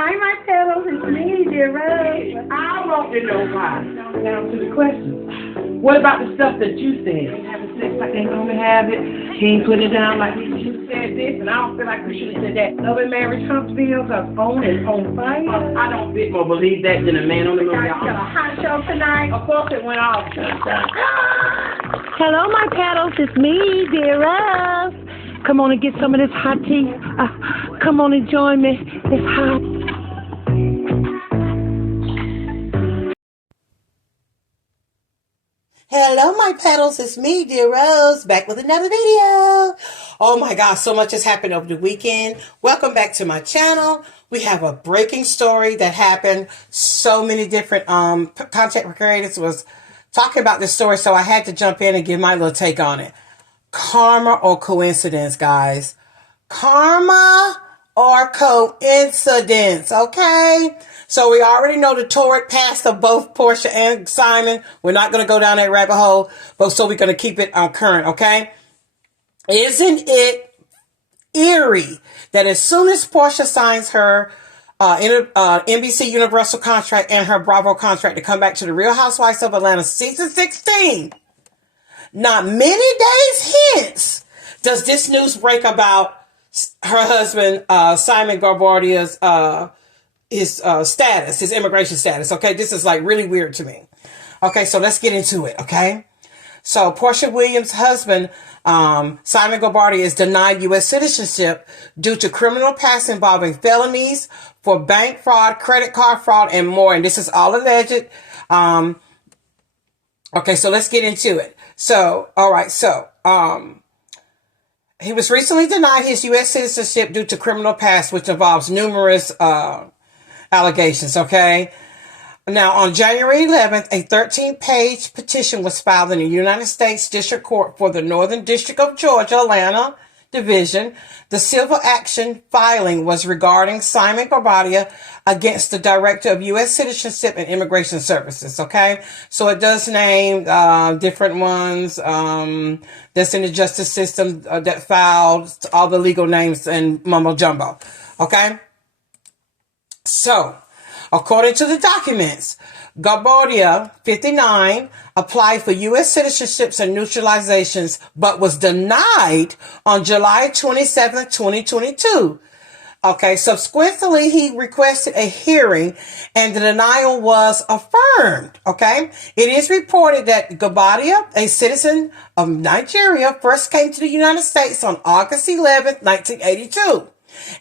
Hi, my petals. It's me, dear Rose. I want to know why. Now to the question. What about the stuff that you said? They having sex like they normally have it. He ain't put it down like he should have said this, and I don't feel like we should have said that. Love and marriage Huntsville, because on and on fire. I don't bit more believe that than a man on the moon. Guys, got a hot show tonight. Of course it went off. Hello, my petals. It's me, dear Rose. Come on and get some of this hot tea. Come on and join me. It's hot. Hello, my petals. It's me, dear Rose, back with another video. Oh my gosh, so much has happened over the weekend. Welcome back to my channel. We have a breaking story that happened. So many different content creators was talking about this story, so I had to jump in and give my little take on it. Karma or coincidence, guys? Karma or coincidence, okay? So we already know the torrid past of both Portia and Simon. We're not going to go down that rabbit hole, but so we're going to keep it on current, okay? Isn't it eerie that as soon as Portia signs her NBC Universal contract and her Bravo contract to come back to the Real Housewives of Atlanta season 16, not many days hence does this news break about her husband, Simon Guobardia's his status, his immigration status. Okay, this is like really weird to me. Okay, so let's get into it. Okay, so Portia Williams' husband, Simon Guobardia, is denied U.S. citizenship due to criminal past involving felonies for bank fraud, credit card fraud, and more. And this is all alleged. Okay, so let's get into it. So, all right, so he was recently denied his U.S. citizenship due to criminal past, which involves numerous allegations, okay? Now, on January 11th, a 13-page petition was filed in the United States District Court for the Northern District of Georgia, Atlanta Division. The civil action filing was regarding Simon Guobardia against the Director of U.S. Citizenship and Immigration Services, okay? So it does name different ones that's in the justice system that filed all the legal names and mumbo jumbo, okay? So, according to the documents, Guobardia, 59, applied for U.S. citizenships and neutralizations, but was denied on July 27, 2022. Okay, subsequently, he requested a hearing and the denial was affirmed. Okay, it is reported that Guobardia, a citizen of Nigeria, first came to the United States on August 11, 1982.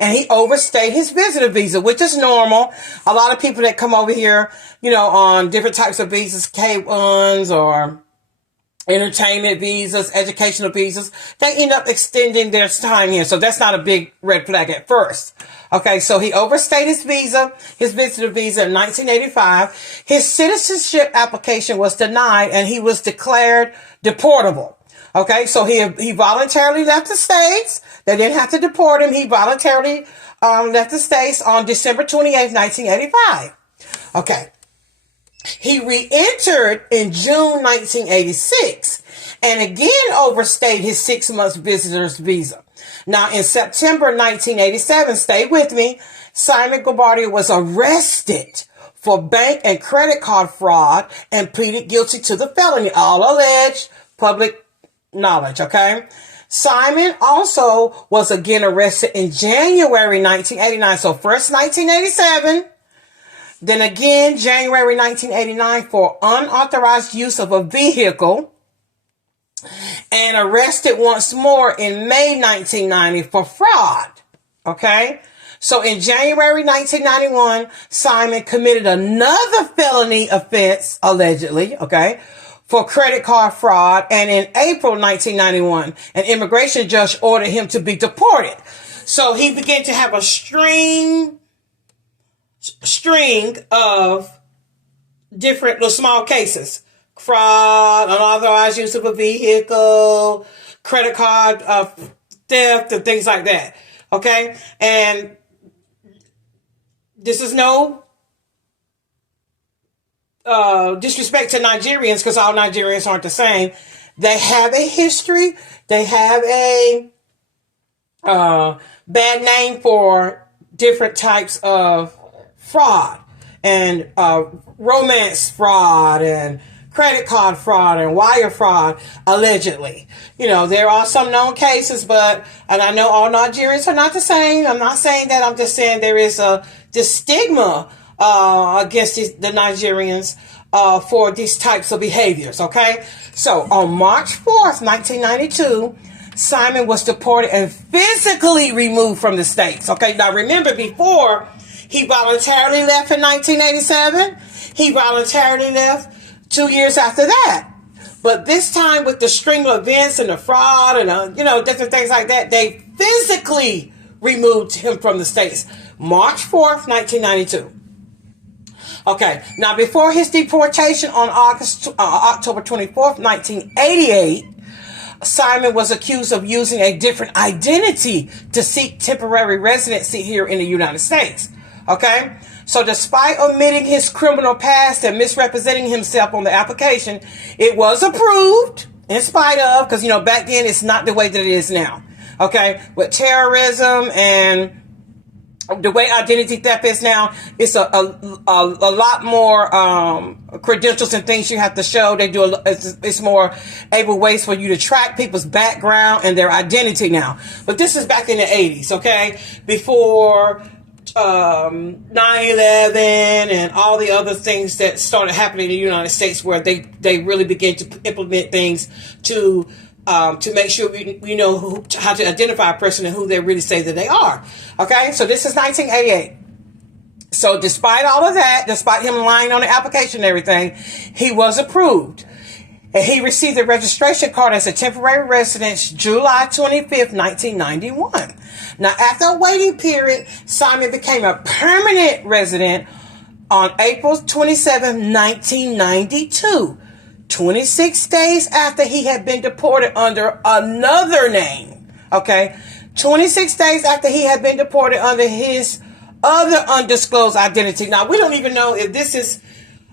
And he overstayed his visitor visa, which is normal. A lot of people that come over here, you know, on different types of visas, K-1s or entertainment visas, educational visas, they end up extending their time here. So that's not a big red flag at first. Okay, so he overstayed his visa, his visitor visa in 1985. His citizenship application was denied and he was declared deportable. Okay, so he voluntarily left the States. They didn't have to deport him. He voluntarily left the States on December 28th, 1985. Okay. He re-entered in June 1986 and again overstayed his 6 months visitor's visa. Now, in September 1987, stay with me, Simon Guobardia was arrested for bank and credit card fraud and pleaded guilty to the felony, all alleged public knowledge, okay? Simon also was again arrested in January 1989. So first 1987, then again January 1989 for unauthorized use of a vehicle, and arrested once more in May 1990 for fraud, okay? So in January 1991, Simon committed another felony offense, allegedly, okay, for credit card fraud, and in April 1991, an immigration judge ordered him to be deported. So he began to have a string of different little small cases. Fraud, unauthorized use of a vehicle, credit card theft, and things like that. Okay? And this is no disrespect to Nigerians, because all Nigerians aren't the same. They have a history. They have a bad name for different types of fraud and romance fraud and credit card fraud and wire fraud, allegedly. You know, there are some known cases, and I know all Nigerians are not the same. I'm not saying that. I'm just saying there is this stigma against the Nigerians for these types of behaviors, okay? So on March 4th, 1992, Simon was deported and physically removed from the States, okay? Now remember, before, he voluntarily left in 1987. He voluntarily left 2 years after that. But this time, with the string of events and the fraud and, different things like that, they physically removed him from the States. March 4th, 1992. Okay, now before his deportation on October 24th, 1988, Simon was accused of using a different identity to seek temporary residency here in the United States. Okay, so despite omitting his criminal past and misrepresenting himself on the application, it was approved in spite of, because, back then it's not the way that it is now. Okay, with terrorism and the way identity theft is now, it's a lot more credentials and things you have to show. They do it's more able ways for you to track people's background and their identity now. But this is back in the 80s, okay? Before 9/11 and all the other things that started happening in the United States, where they really began to implement things to make sure we know how to identify a person and who they really say that they are. Okay, so this is 1988. So despite all of that, despite him lying on the application and everything, he was approved. And he received a registration card as a temporary resident July 25th, 1991. Now, after a waiting period, Simon became a permanent resident on April 27, 1992. 26 days after he had been deported under another name. Okay? 26 days after he had been deported under his other undisclosed identity. Now, we don't even know if this is,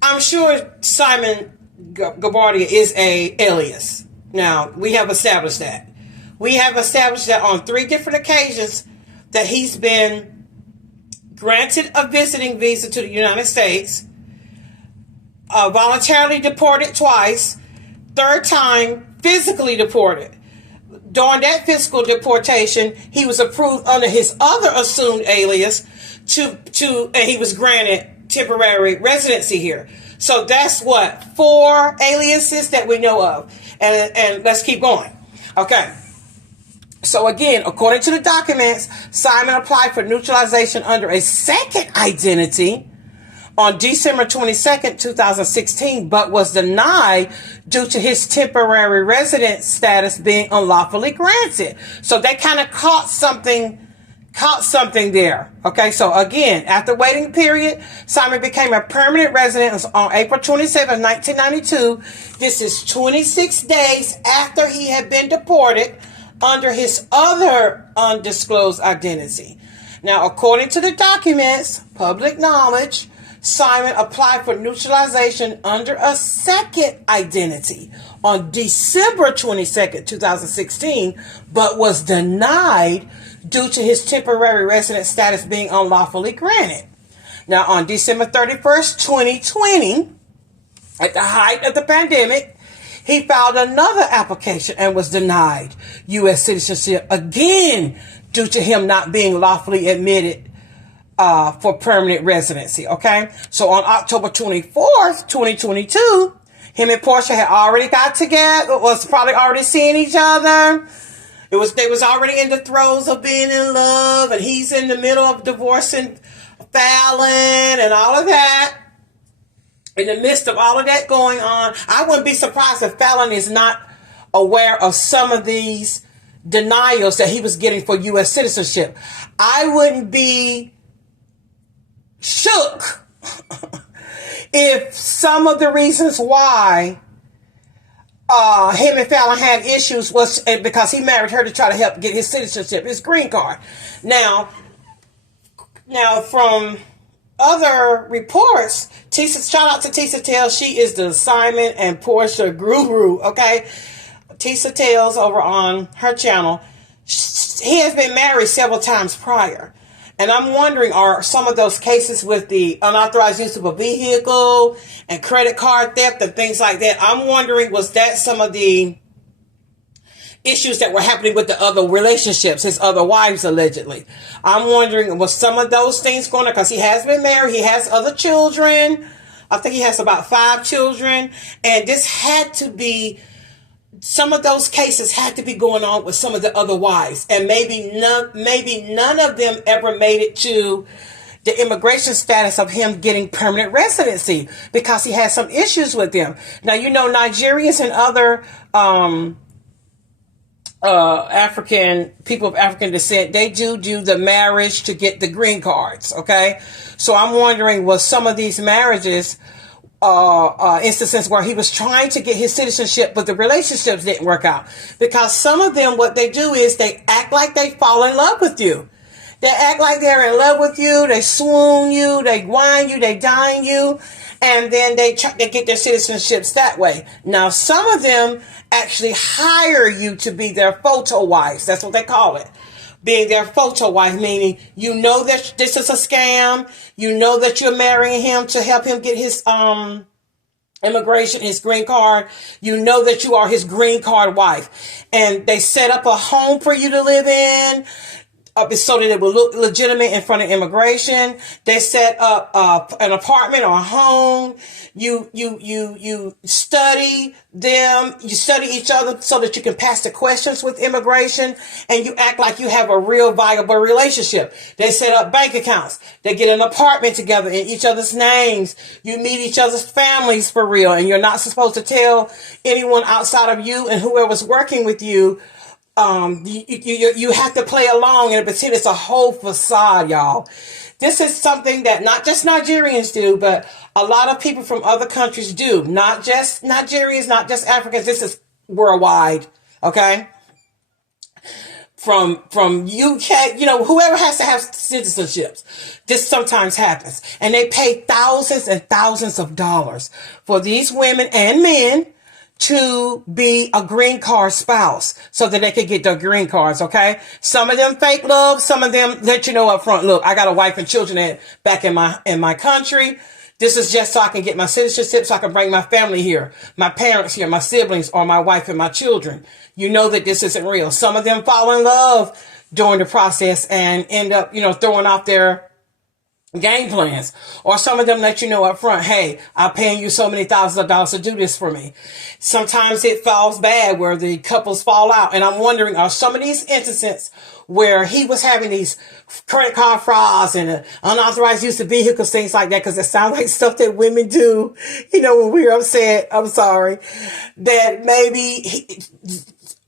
I'm sure Simon Gabardia is a alias. Now, we have established that. We have established that on 3 different occasions that he's been granted a visiting visa to the United States, voluntarily deported twice, 3rd time physically deported. During that physical deportation, he was approved under his other assumed alias and he was granted temporary residency here. So that's 4 aliases that we know of. And let's keep going. Okay. So again, according to the documents, Simon applied for neutralization under a second identity on December 22nd, 2016, but was denied due to his temporary resident status being unlawfully granted. So they kind of caught something there. Okay, so again, after waiting period, Simon became a permanent resident on April 27, 1992. This is 26 days after he had been deported under his other undisclosed identity. Now, according to the documents, public knowledge, Simon applied for neutralization under a second identity on December 22nd, 2016, but was denied due to his temporary resident status being unlawfully granted. Now, on December 31st, 2020, at the height of the pandemic, he filed another application and was denied U.S. citizenship again due to him not being lawfully admitted for permanent residency. Okay, so on October 24th, 2022, him and Portia had already got together, was probably already seeing each other. They was already in the throes of being in love, and he's in the middle of divorcing Fallon and all of that. In the midst of all of that going on, I wouldn't be surprised if Fallon is not aware of some of these denials that he was getting for U.S. citizenship. I wouldn't be shook if some of the reasons why him and Fallon had issues was because he married her to try to help get his citizenship, his green card. Now from other reports, shout out to Tisa Tales. She is the Simon and Portia guru, okay? Tisa Tales over on her channel. He has been married several times prior. And I'm wondering, are some of those cases with the unauthorized use of a vehicle and credit card theft and things like that, I'm wondering, was that some of the issues that were happening with the other relationships, his other wives, allegedly? I'm wondering, was some of those things going on? Because he has been married, he has other children. I think he has about 5 children. And this had to be, some of those cases had to be going on with some of the other wives. And maybe none of them ever made it to the immigration status of him getting permanent residency, because he had some issues with them. Now, you know, Nigerians and other African people of African descent, they do the marriage to get the green cards. Okay. So I'm wondering, was some of these marriages instances where he was trying to get his citizenship, but the relationships didn't work out? Because some of them, what they do is they act like they fall in love with you. They act like they're in love with you. They swoon you. They whine you. They dine you. And then they get their citizenships that way. Now, some of them actually hire you to be their photo wives. That's what they call it. Being their photo wife, meaning you know that this is a scam. You know that you're marrying him to help him get his immigration, his green card. You know that you are his green card wife. And they set up a home for you to live in, so that it will look legitimate in front of immigration. They set up an apartment or a home. You study them. You study each other so that you can pass the questions with immigration, and you act like you have a real viable relationship. They set up bank accounts. They get an apartment together in each other's names. You meet each other's families for real, and you're not supposed to tell anyone outside of you and whoever's working with you. You have to play along and pretend it's a whole facade, y'all. This is something that not just Nigerians do, but a lot of people from other countries do. Not just Nigerians, not just Africans. This is worldwide, okay? From UK, you know, whoever has to have citizenships, this sometimes happens. And they pay thousands and thousands of dollars for these women and men to be a green card spouse so that they can get their green cards, okay? Some of them fake love, some of them let you know up front, look, I got a wife and children back in my country. This is just so I can get my citizenship, so I can bring my family here, my parents here, my siblings, or my wife and my children. You know that this isn't real. Some of them fall in love during the process and end up, you know, throwing off their game plans. Or some of them let you know up front, hey, I'm paying you so many thousands of dollars to do this for me. Sometimes it falls bad where the couples fall out. And I'm wondering, are some of these instances where he was having these credit card frauds and unauthorized use of vehicles, things like that, because it sounds like stuff that women do, you know, when we're upset, I'm sorry, that maybe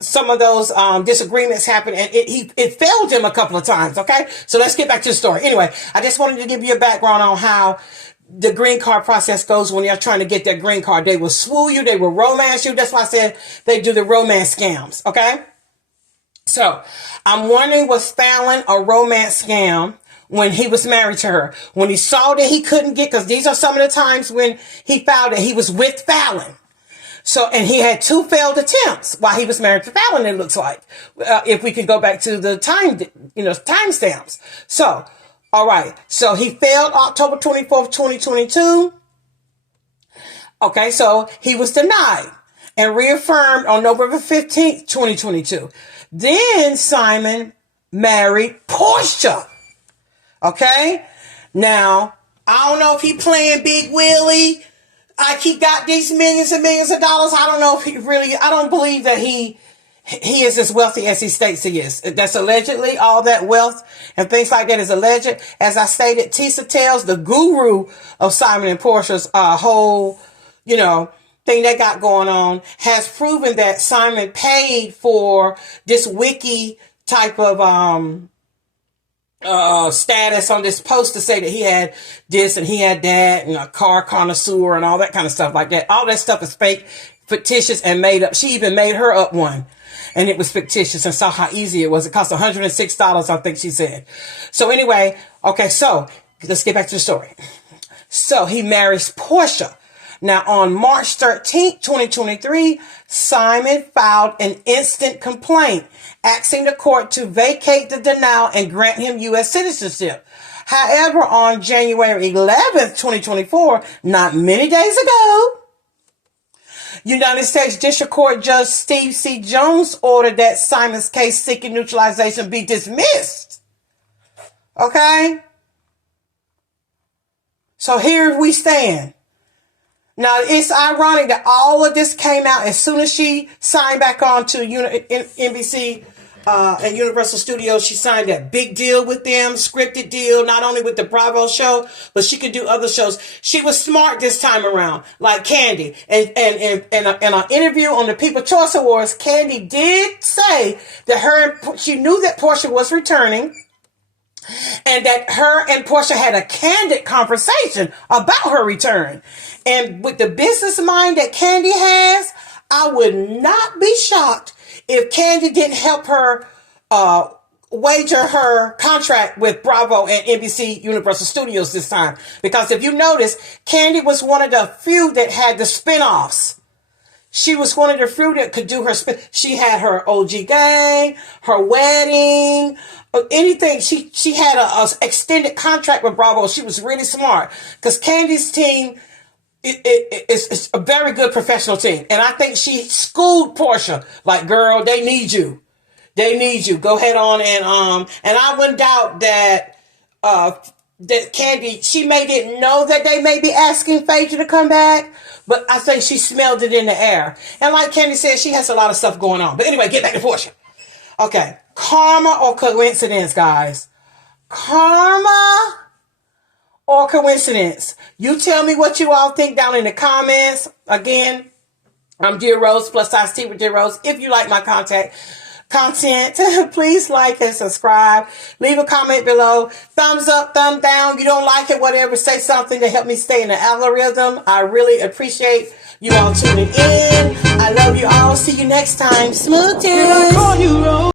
some of those disagreements happened, and it failed him a couple of times, okay? So let's get back to the story. Anyway, I just wanted to give you a background on how the green card process goes when you're trying to get that green card. They will swoon you. They will romance you. That's why I said they do the romance scams, okay? So I'm wondering, was Fallon a romance scam when he was married to her? When he saw that he couldn't get, because these are some of the times when he found that he was with Fallon. So, and he had 2 failed attempts while he was married to Fallon, it looks like, if we can go back to the time stamps. So, all right. So he failed October 24th, 2022. Okay. So he was denied and reaffirmed on November 15th, 2022. Then Simon married Portia. Okay. Now, I don't know if he playing Big Willie. Like he got these millions and millions of dollars. I don't know if I don't believe that he is as wealthy as he states he is. That's allegedly, all that wealth and things like that is alleged. As I stated, Tisa Tells, the guru of Simon and Portia's whole, you know, thing they got going on, has proven that Simon paid for this wiki type of, status on this post to say that he had this and he had that and a car connoisseur and all that kind of stuff like that. All that stuff is fake, fictitious, and made up. She even made her up one, and it was fictitious, and saw how easy it was. It cost $106, I think she said. So anyway, okay, so let's get back to the story. So he marries Portia. Now, on March 13th, 2023, Simon filed an instant complaint asking the court to vacate the denial and grant him U.S. citizenship. However, on January 11th, 2024, not many days ago, United States District Court Judge Steve C. Jones ordered that Simon's case seeking neutralization be dismissed. Okay? So here we stand. Now, it's ironic that all of this came out as soon as she signed back on to NBC and Universal Studios. She signed that big deal with them, scripted deal, not only with the Bravo show, but she could do other shows. She was smart this time around, like Candy. And in an interview on the People's Choice Awards, Candy did say that she knew that Portia was returning, and that her and Portia had a candid conversation about her return. And with the business mind that Candy has, I would not be shocked if Candy didn't help her wager her contract with Bravo and NBC Universal Studios this time. Because if you notice, Candy was one of the few that had the spinoffs. She was one of the few that could do her She had her OG gang, her wedding, anything. She had a extended contract with Bravo. She was really smart because Candy's team is a very good professional team. And I think she schooled Portia like, girl, they need you. They need you. Go ahead on and I wouldn't doubt that that Candy, she didn't know that they may be asking Phaedra to come back, but I think she smelled it in the air. And like Candy said, she has a lot of stuff going on. But anyway, get back to Portia. Okay. Karma or coincidence, guys? Karma or coincidence? You tell me what you all think down in the comments. Again, I'm Dear Rose, +T with Dear Rose. If you like my content, please like and subscribe. Leave a comment below. Thumbs up, thumb down. You don't like it, whatever. Say something to help me stay in the algorithm. I really appreciate you all tuning in. I love you all. See you next time. Smooches.